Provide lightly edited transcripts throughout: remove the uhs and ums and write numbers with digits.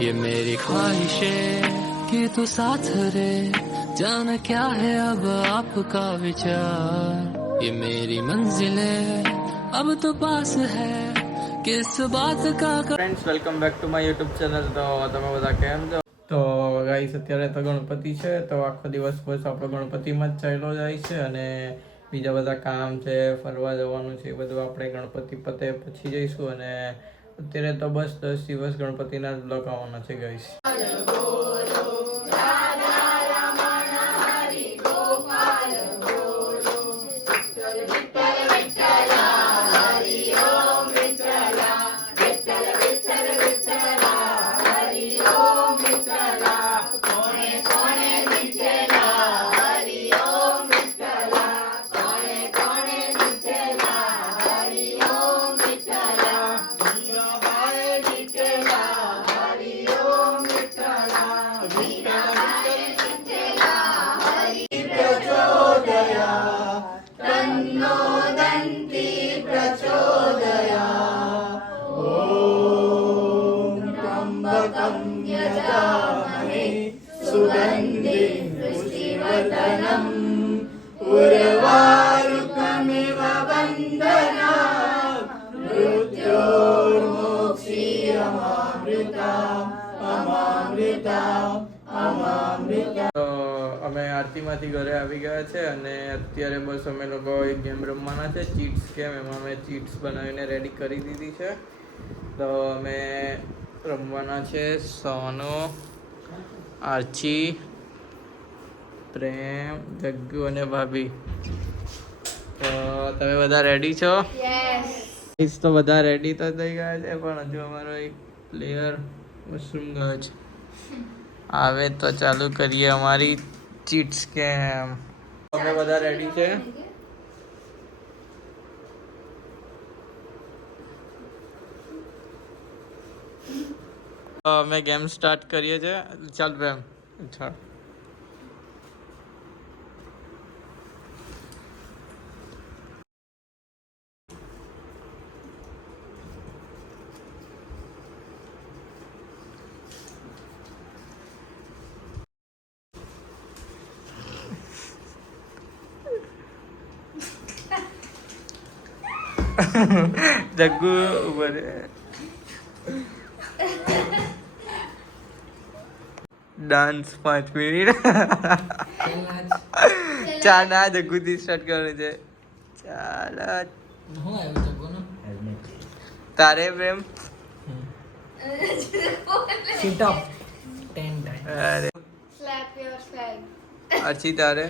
ये मेरी ख्वाहिशें कि तू साथ रहे, जाना क्या है अब आपका विचार। ये मेरी मंजिलें अब तो पास है, किस बात का। Friends welcome back to my YouTube channel. તો તમે બધા કેમ છો? તો ગાઈસ અત્યારે તો ગણપતિ છે, તો આખો દિવસ બસ આપણો ગણપતિમાં જ ચાલ્યો જાય છે અને બીજા બધા કામ છે, ફરવા જવાનું છે, એ બધું આપણે ગણપતિ પતે પછી જઈશું. અને અત્યારે તો બસ 10 દિવસ ગણપતિના જ બ્લોગ આવવાના છે ગાઈસ. તો અમે આરતીમાંથી ઘરે આવી ગયા છે અને અત્યારે બસ અમે લોકો એક ગેમ રમવાના છે, ચીટ્સ ગેમ. એમાં અમે ચીટ્સ બનાવીને રેડી કરી દીધી છે. તો અમે રમવાના છે સોનો, આર્ચી, પ્રેમ, જગ્ગુ અને ભાભી. તો તમે બધા રેડી છો? યસ. તો બધા રેડી તો થઈ ગયા છે, પણ હજુ અમારો એક પ્લેયર મશરૂમ ગયો છે. આવે તો ચાલુ કરીએ અમારી ચીટ્સ ગેમ. અમે બધા રેડી છે. અમે ગેમ સ્ટાર્ટ કરીએ છીએ. ચાલ પ્રેમ. અચ્છા જગ્ગુ ઉપર ડાન્સ 5 મિનિટ. ચાલ ના જગ્ગુથી સ્ટાર્ટ કરવાનું છે. ચાલ તારે પ્રેમ Sit up 10 times. અરે Slap your flag. અચ્છી તારે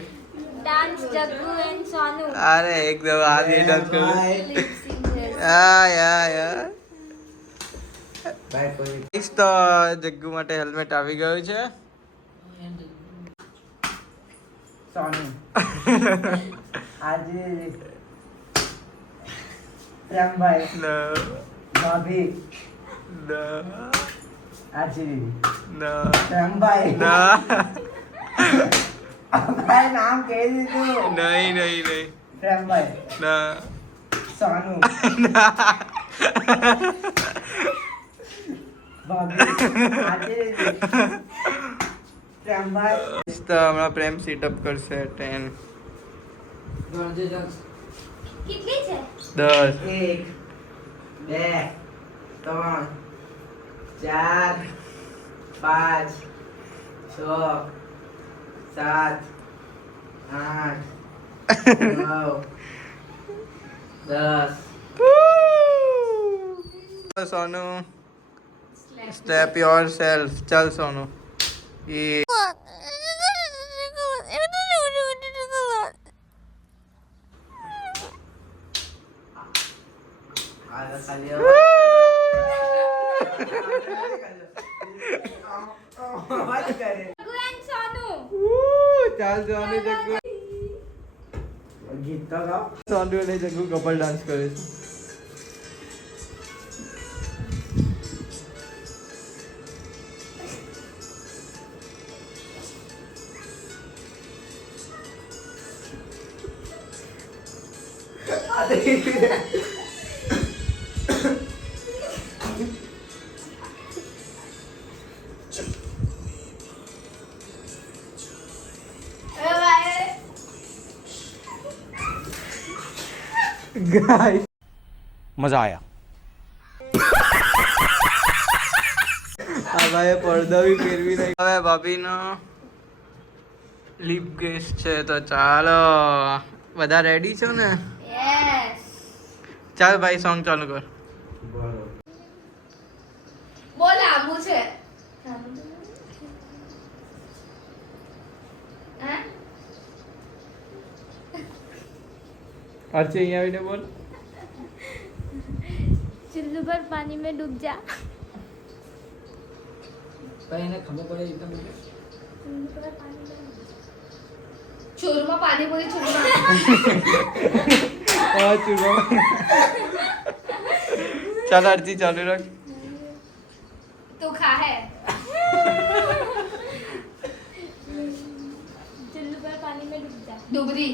Dance Jaggu and Sonu. અરે એકદમ આ બે ડાન્સ કરું. Lip sync this. Yeah Bye for it. તો જગ્ગુ માટે હેલ્મેટ આવી ગયું છે. Sonu. આજે પ્રેમભાઈ, ના ભાભી, ના આજે ના પ્રેમભાઈ. ના ભાઈ નામ કહી દીધું. નહીં નહીં નહીં પ્રેમભાઈ, ના સોનુ, ભાભી, આજે પ્રેમભાઈ. તો હમણાં પ્રેમ સીટઅપ કરશે 10 કેટલી છે? 10 1 2 3 4 5 6 7 8 9 10. સોનુ સ્ટેપ યોર સેલ્ફ. ચાલ સોનુ. એ Jaggu and Sonu. ચાલ સોનુ જગ્ગુ. ગીત તો ગાઓ. સોનુ અને જગ્ગુ કપલ ડાન્સ કરે છે. ગાઈસ मजा आया આ ભાઈ પડદો બી ફેરવી નહીં. હવે ભાભીનો લિપ ગ્લેસ છે તો ચાલો બધા રેડી છો ને? યસ. ચાલ ભાઈ સોંગ ચાલુ કર. બોલ આબુ છે. હે? અર્ચી અહીંયા આવીને બોલ. चुल्लू पर पानी में डूब जा. चूरमा पानी पूरी चूरमा. હા ચૂલો. ચાલ અર્ચી ચાલુ રાખ. तू खा है. चुल्लू पर पानी में डूब जा. डुबरी.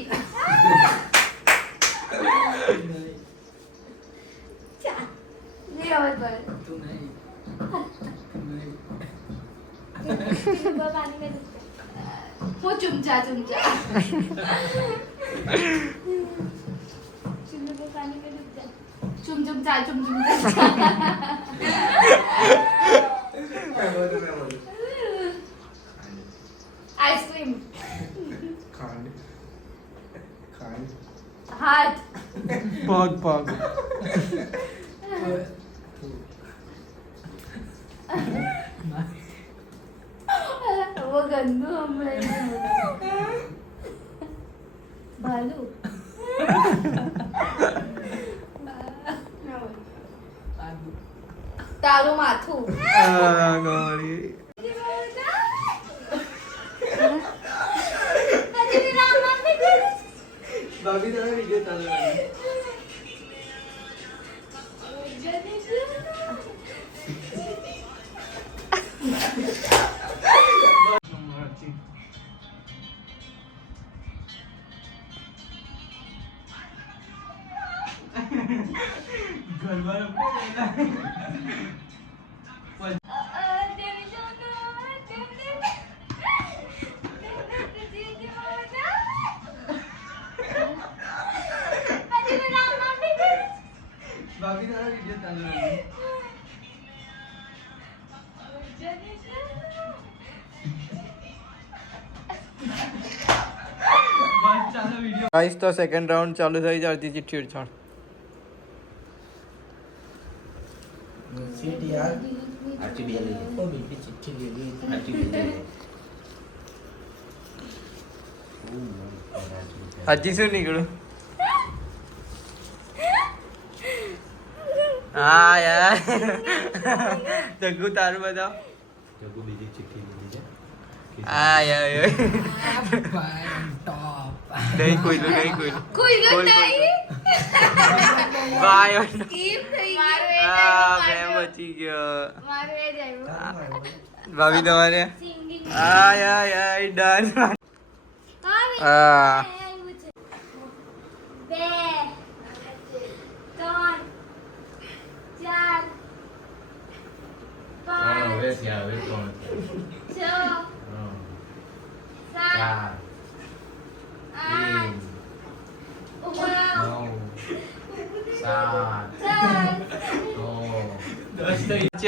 ये और बोल. तू नहीं. चुल्लू पर पानी में डूब जा. वो चुमचा चुमचा. चुल्लू पर पानी में डूब जा. चुम चुम चा चुम चुम चा. आइसक्रीम. हाथ. પગ પગ. वो गंदू हमें भालू. તારું માથું. આ ગોળી. ભાભી તારા વિડિયો ચાલુ રાખ. ભાભી તારા વિડિયો ચાલુ રાખ. ગાઈસ તો સેકન્ડ રાઉન્ડ ચાલુ થઈ જાય. અડધી ચિઠ્ઠી ઉછાળ. सीट यार अच्छी भी ले ओ बेटी चिट्ठी ले ली अच्छी भी ले હજી શું નીકળ્યું? હા યાર જગ્ગુ તારું બતાવ. जग्गू बीजी चिट्ठी लीजिए હા યાર નહીં કોઈલું નહીં કોઈલું કોઈ નહીં. બાય. સ્કીપ થઈ ગઈ. હા મેં બચી ગયો. મારું એ જ આવ્યું. ભાભી તમારે સિંગિંગ. હા યાર ડન. હા. હા બે. ત્રણ. ચાર. પાંચ. છ. સાત. આઠ.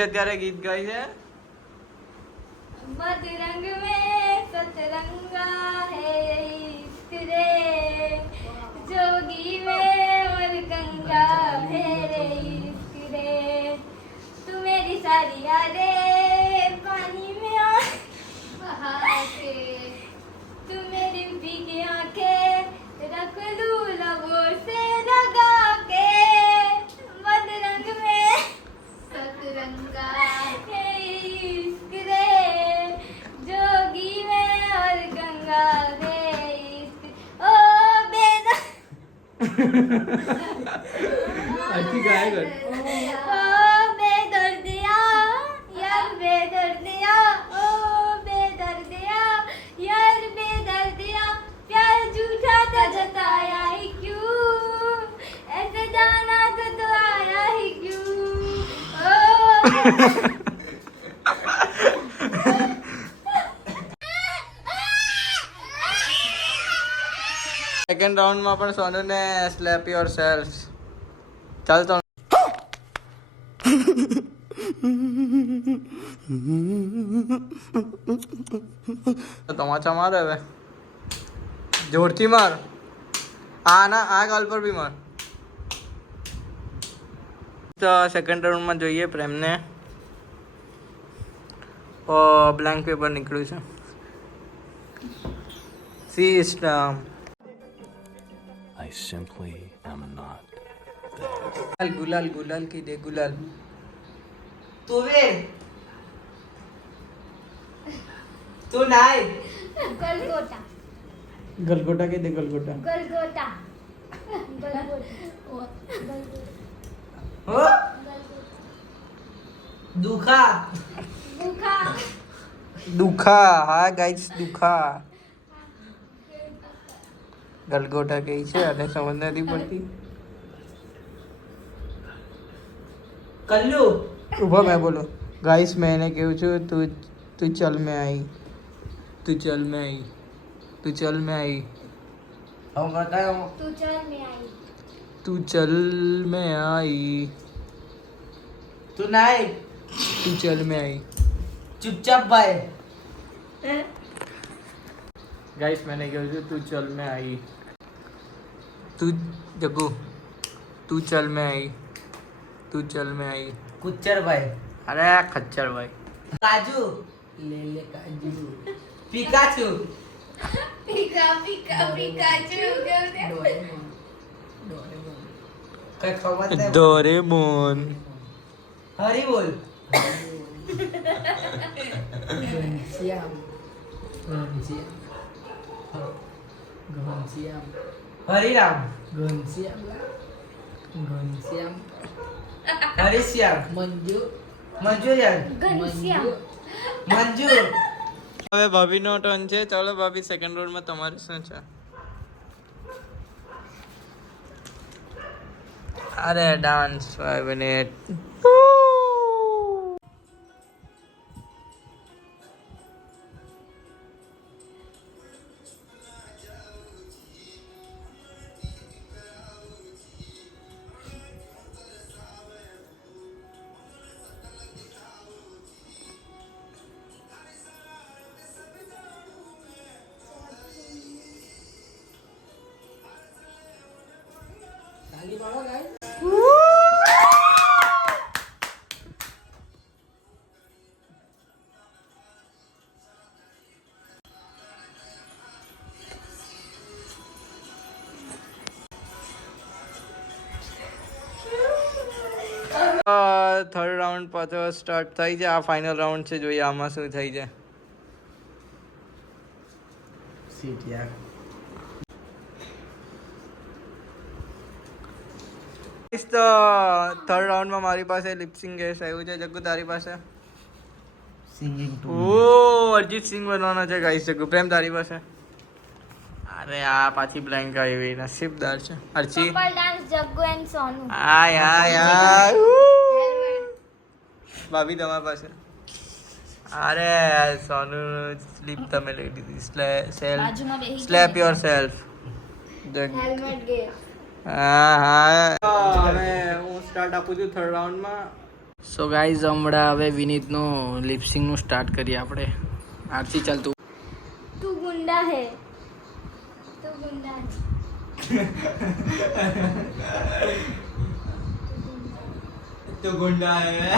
અત્યારે ગીત ગાય છે. बदरंग में सतरंगा है इश्क रे जोगी में और गंगा है रे इश्क रे तू मेरी सारी यादें पानी में बहा के तू मेरी भीगी आंखें रख लूं लबों से लगा के बदरंग में सतरंगा है इश्क रे जोगी में और गंगा है इश्क ओ बेदा अच्छी गाय कर. ओ बेदर्दिया यार बेदर्दिया ओ बेदर्दिया यार बेदर्दिया प्यार झूठा था जताया ही क्यों ऐसे जाना था तो आया ही क्यों ओ સેકન્ડ રાઉન્ડમાં પણ સોનુને સ્લેપ યોર સેલ્ફ ચાલ તો તમાચા માર હવે જોરથી માર આ ગાલ પર બી માર તો સેકન્ડ રાઉન્ડમાં જોઈએ પ્રેમને બ્લેન્ક પેપર નીકળ્યું છે system I simply am not. गुलाल गुलाल की दे गुलाल तू वे तू नाही गलगोटा गलगोटा के दे गलगोटा गलगोटा हो दुखा भूखा दुखा હા ગાઈસ દુખા ગલગોટા કઈ છે અને સમજ નથી પડતી कल्लू ऊपर मैं बोलो गाइस मैंने कहूँ छू तू चल में आई तू चल में आई तू चल में आई हम करता हूँ तू चल मैं आई तू चल में आई तू नाही तू चल में आई चुपचाप बाय गाइस मैंने कहूँ छू तू चल में आई तू जग्गू तू चल में आई तू चल में आई कुच्चर बाय अरे खच्चर भाई काजू ले ले काजू पिकाचू पिका पिका पिकाचू काय खबर नाही डोरेमोन हरी बोल हरिराम हरिश्याम મંજુરિયન घनश्याम મંજુ હવે ભાભીનો ટર્ન છે ચાલો ભાભી સેકન્ડ રાઉન્ડમાં તમારું શું છે અરે ડાન્સ 5 મિનિટ થર્ડ રાઉન્ડ પાછો સ્ટાર્ટ થઈ છે આ ફાઇનલ રાઉન્ડ છે જોઈએ આમાં શું થઈ છે सीट यार તો થર્ડ રાઉન્ડમાં મારી પાસે લિપસિંગ ગેસ આવ્યું છે જગ્ગુ તારી પાસે सिंगिंग टू ઓ અરિજીત સિંહ બનવાનો છે ગાઈસ જગ્ગુ પ્રેમ તારી પાસે અરે આ પાછી બ્લેન્ક આવી નસીબદાર છે Archi couple dance Jaggu and Sonu આય આય આય ભાભી તમારી પાસે અરે સોનુ સ્લીપ તમે લઈ લીધી બાજુમાં બેહી સ્લેપ યોર સેલ્ફ हेलमेट गे હા હવે હું સ્ટાર્ટ આપું છું થર્ડ રાઉન્ડમાં સો ગાઈઝ હમણાં હવે વિનીતનું લિપસિંગનું સ્ટાર્ટ કરીએ આપણે આરતી ચાલ તું तू गुंडा है तू गुंडा है तो गुंडा है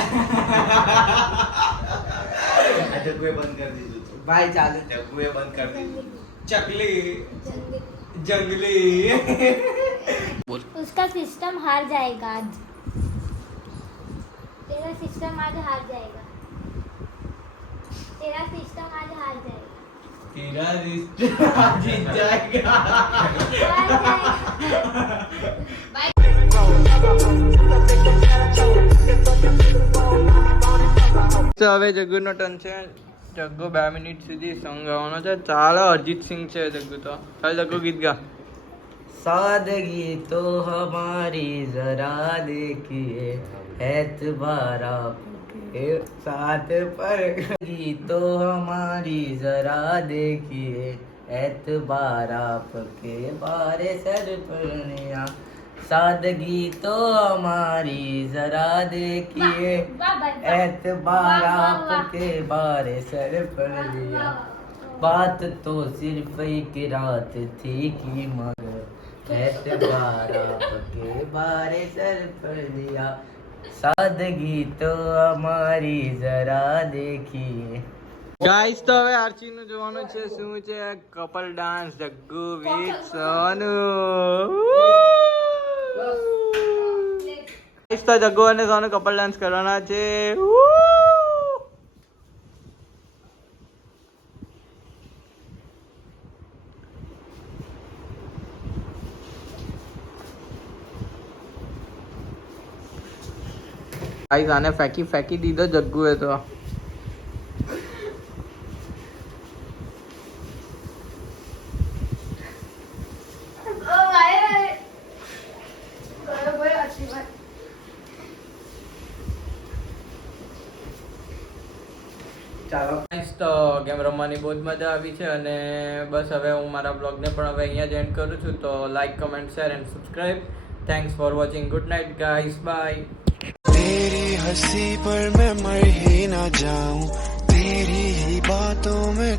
जगुए बंद कर दी तू भाई चालू जगुए बंद कर दी चकली जंगली जंगली उसका सिस्टम हार जाएगा आज तेरा सिस्टम आज हार जाएगा तेरा सिस्टम आज हार जाएगा तेरा रिश्ता जीत जाएगा તો હવે જગ્ગુનો ટર્ન છે જગ્ગુ 2 મિનિટ સુધી સોંગ ગાવાનો છે ચાલો અરિજીત સિંહ છે જગ્ગુ તો ચાલ જગ્ગુ ગીત ગા सादगी तो हमारी जरा देखिए एतबार आपके साथ पर तो हमारी जरा देखिए एतबार आपके बारे सर पर सादगी तो हमारी जरा देखिए एतबार आपके बारे सर पर लिया बात तो सिर्फ एक रात थी की मगर एतबार आपके बारे सर पर लिया सादगी तो हमारी जरा देखिए ગાઈસ તો હવે આર્ચી નું જોવાનું છે શું છે couple dance Jaggu with Sonu guys તો જગ્ગુ અને સોનુ કપલ ડાન્સ કરવાના છે ગાઈસ આને ફેંકી દીધો જગ્ગુએ તો ચાલો ગાઈસ તો ગેમ રમવાની બહુ જ મજા આવી છે અને બસ હવે હું મારા બ્લોગને પણ હવે અહીંયા જ એન્ડ કરું છું તો like comment share and subscribe thanks for watching good night guys by तेरी हंसी पर मैं मर ही ना जाऊं तेरी ही बातों में